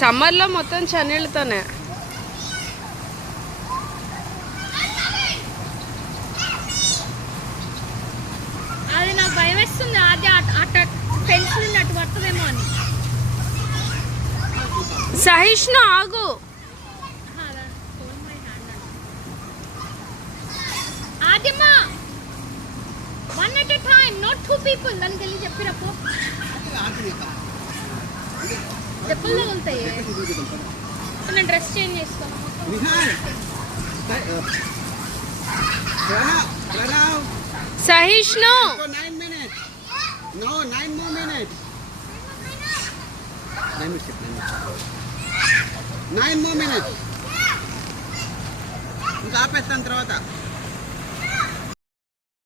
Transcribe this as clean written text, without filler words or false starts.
సమ్మర్లో మొత్తం చన్నీళ్ళతోనే. అది నాకు భయం వేస్తుంది. అది అట్ట పెన్సిల్ అటు పడుతుందేమో అని. సహిష్ణు ఆగు. ఆద్యమా 1 at a time, not 2 people. దానికి వెళ్ళి చెప్పిరప్పు చెప్పులు తగులుతాయి. నేను డ్రెస్ చేంజ్ చేసుకోను. సహిష్ణు 9 minutes. No, 9 more minutes. 9 more minutes. ఇంకా ఆపేస్తాను తర్వాత.